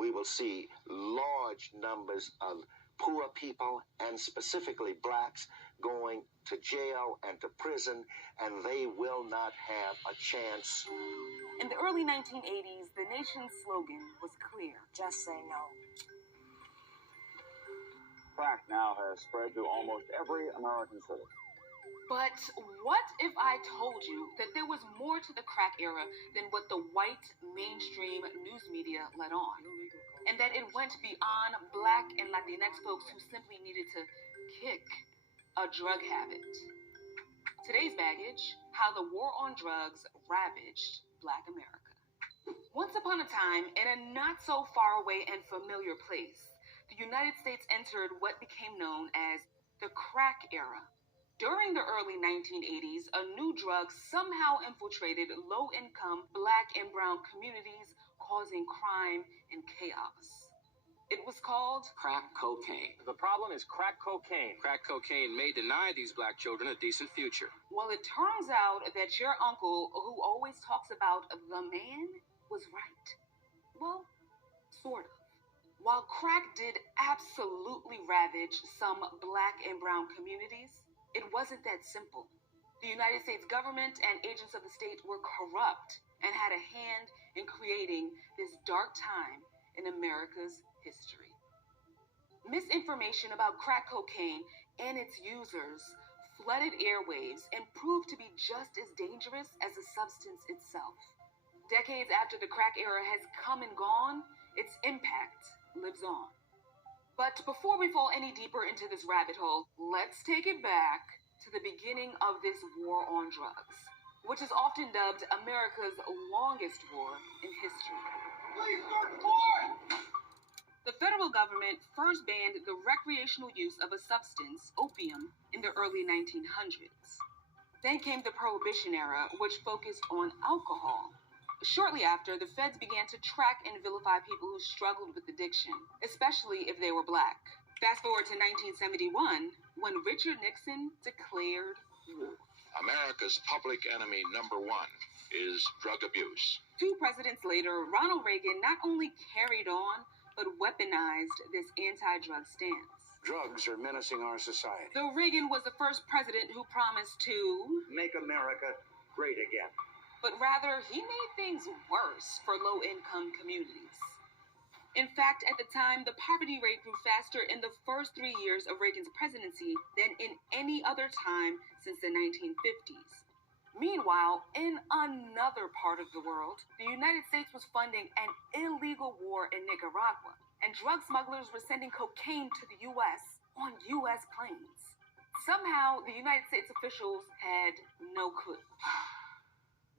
we will see large numbers of poor people, and specifically blacks, going to jail and to prison, and they will not have a chance. In the early 1980s, the nation's slogan was clear: just say no. Crack now has spread to almost every American city. But what if I told you that there was more to the crack era than what the white mainstream news media let on? And that it went beyond Black and Latinx folks who simply needed to kick a drug habit. Today's baggage: how the war on drugs ravaged Black America. Once upon a time, in a not so far away and familiar place, the United States entered what became known as the crack era. During the early 1980s, a new drug somehow infiltrated low-income Black and brown communities, causing crime and chaos. It was called crack cocaine. The problem is crack cocaine. Crack cocaine may deny these Black children a decent future. Well, it turns out that your uncle, who always talks about the man, was right. Well, sort of. While crack did absolutely ravage some Black and brown communities, it wasn't that simple. The United States government and agents of the state were corrupt and had a hand in creating this dark time in America's history. Misinformation about crack cocaine and its users flooded airwaves and proved to be just as dangerous as the substance itself. Decades after the crack era has come and gone, its impact lives on. But before we fall any deeper into this rabbit hole, let's take it back to the beginning of this war on drugs, which is often dubbed America's longest war in history. Please start the war! The federal government first banned the recreational use of a substance, opium, in the early 1900s. Then came the Prohibition era, which focused on alcohol. Shortly after, the feds began to track and vilify people who struggled with addiction, especially if they were Black. Fast forward to 1971, when Richard Nixon declared war. America's public enemy number one is drug abuse. 2 presidents later, Ronald Reagan not only carried on, but weaponized this anti-drug stance. Drugs are menacing our society. Though Reagan was the first president who promised to Make America great again. but rather he made things worse for low-income communities. In fact, at the time, the poverty rate grew faster in the first 3 years of Reagan's presidency than in any other time since the 1950s. Meanwhile, in another part of the world, the United States was funding an illegal war in Nicaragua, and drug smugglers were sending cocaine to the U.S. on U.S. planes. Somehow, the United States officials had no clue.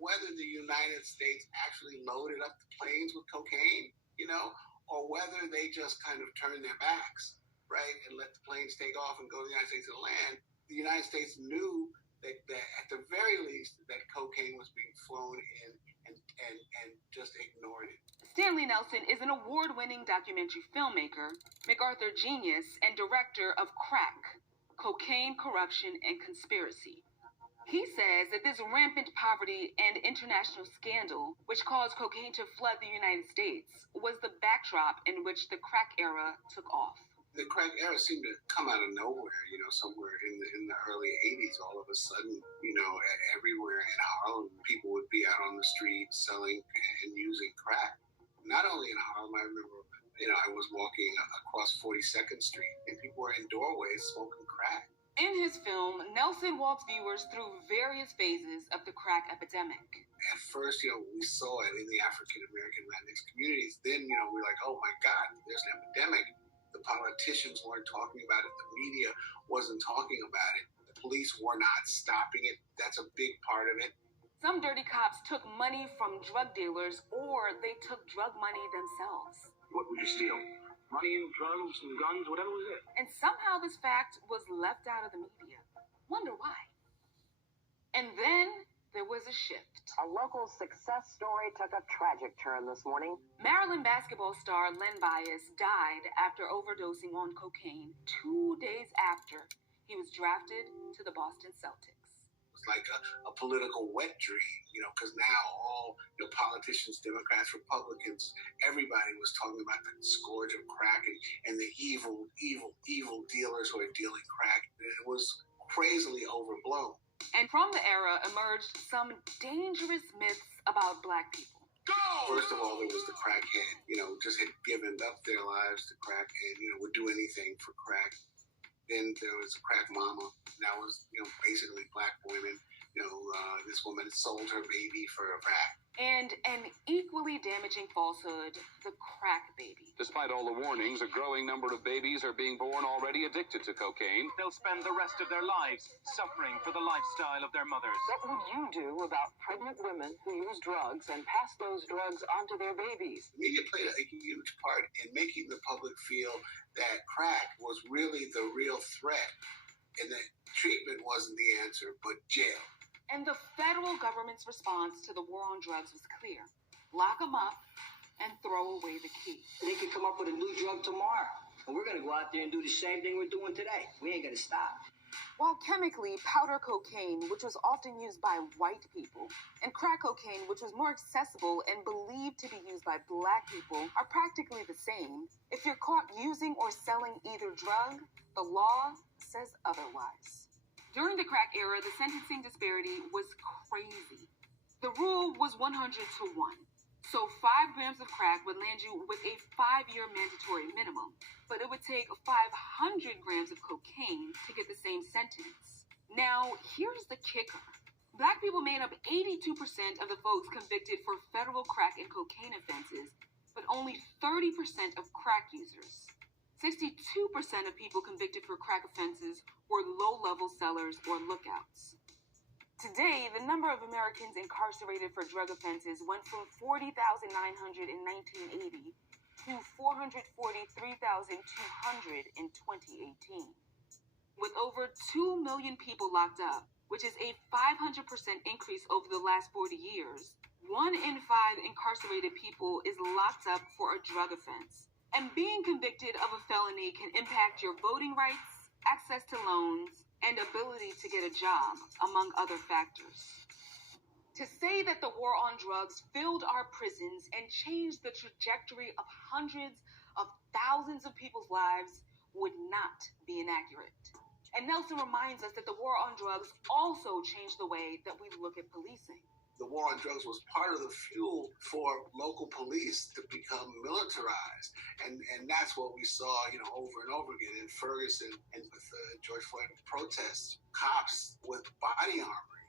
Whether the United States actually loaded up the planes with cocaine, or whether they just kind of turned their backs, right, and let the planes take off and go to the United States and land, the United States knew that at the very least that cocaine was being flown in and just ignored it. Stanley Nelson is an award-winning documentary filmmaker, MacArthur genius, and director of Crack: Cocaine, Corruption, and Conspiracy. He says that this rampant poverty and international scandal, which caused cocaine to flood the United States, was the backdrop in which the crack era took off. The crack era seemed to come out of nowhere, somewhere in the early 80s. All of a sudden, everywhere in Harlem, people would be out on the street selling and using crack. Not only in Harlem, I remember, I was walking across 42nd Street and people were in doorways smoking crack. In his film, Nelson walks viewers through various phases of the crack epidemic. At first, we saw it in the African American Latinx communities. Then, we're like, oh my God, there's an epidemic. The politicians weren't talking about it. The media wasn't talking about it. The police were not stopping it. That's a big part of it. Some dirty cops took money from drug dealers, or they took drug money themselves. What would you steal? Money and drugs and guns, whatever was it. And somehow this fact was left out of the media. Wonder why. And then there was a shift. A local success story took a tragic turn this morning. Maryland basketball star Len Bias died after overdosing on cocaine 2 days after he was drafted to the Boston Celtics. It's like a political wet dream, because now all the politicians, Democrats, Republicans, everybody was talking about the scourge of crack and the evil dealers who are dealing crack. It was crazily overblown. And from the era emerged some dangerous myths about Black people. First of all, there was the crackhead, just had given up their lives to crack and, would do anything for crack. Then there was crack mama. That was, basically Black women. This woman sold her baby for a crack. And an equally damaging falsehood, the crack baby. Despite all the warnings, a growing number of babies are being born already addicted to cocaine. They'll spend the rest of their lives suffering for the lifestyle of their mothers. What would you do about pregnant women who use drugs and pass those drugs onto their babies? The media played a huge part in making the public feel that crack was really the real threat and that treatment wasn't the answer, but jail. And the federal government's response to the war on drugs was clear. Lock them up and throw away the key. They could come up with a new drug tomorrow, and we're going to go out there and do the same thing we're doing today. We ain't going to stop. While chemically, powder cocaine, which was often used by white people, and crack cocaine, which was more accessible and believed to be used by Black people, are practically the same, if you're caught using or selling either drug, the law says otherwise. During the crack era, the sentencing disparity was crazy. The rule was 100 to 1. So 5 grams of crack would land you with a 5-year mandatory minimum, but it would take 500 grams of cocaine to get the same sentence. Now, here's the kicker. Black people made up 82% of the folks convicted for federal crack and cocaine offenses, but only 30% of crack users. 62% of people convicted for crack offenses were low-level sellers or lookouts. Today, the number of Americans incarcerated for drug offenses went from 40,900 in 1980 to 443,200 in 2018. With over 2 million people locked up, which is a 500% increase over the last 40 years, 1 in 5 incarcerated people is locked up for a drug offense. And being convicted of a felony can impact your voting rights, access to loans, and ability to get a job, among other factors. To say that the war on drugs filled our prisons and changed the trajectory of hundreds of thousands of people's lives would not be inaccurate. And Nelson reminds us that the war on drugs also changed the way that we look at policing. The war on drugs was part of the fuel for local police to become militarized. And that's what we saw, over and over again in Ferguson and with the George Floyd protests. Cops with body armor,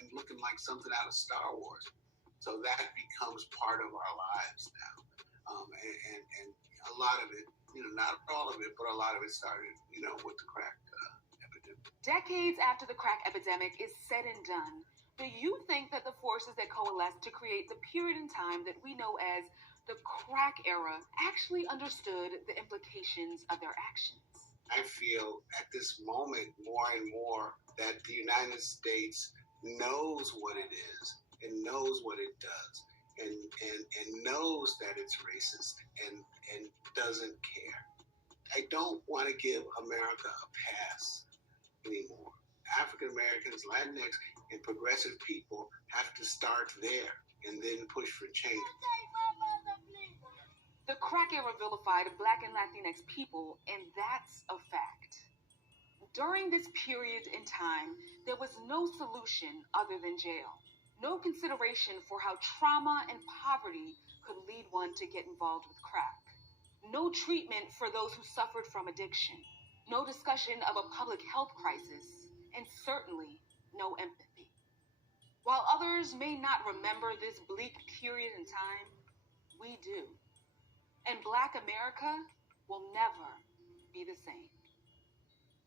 and looking like something out of Star Wars. So that becomes part of our lives now. And a lot of it, not all of it, but a lot of it started, with the crack epidemic. Decades after the crack epidemic is said and done, do you think that the forces that coalesced to create the period in time that we know as the crack era actually understood the implications of their actions? I feel at this moment more and more that the United States knows what it is and knows what it does and knows that it's racist and doesn't care. I don't want to give America a pass anymore. African Americans, Latinx, and progressive people have to start there and then push for change. The crack era vilified Black and Latinx people, and that's a fact. During this period in time, there was no solution other than jail. No consideration for how trauma and poverty could lead one to get involved with crack. No treatment for those who suffered from addiction. No discussion of a public health crisis. And certainly no empathy. While others may not remember this bleak period in time, we do. And Black America will never be the same.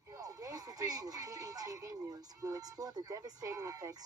In today's edition of PETV News, we'll explore the devastating effects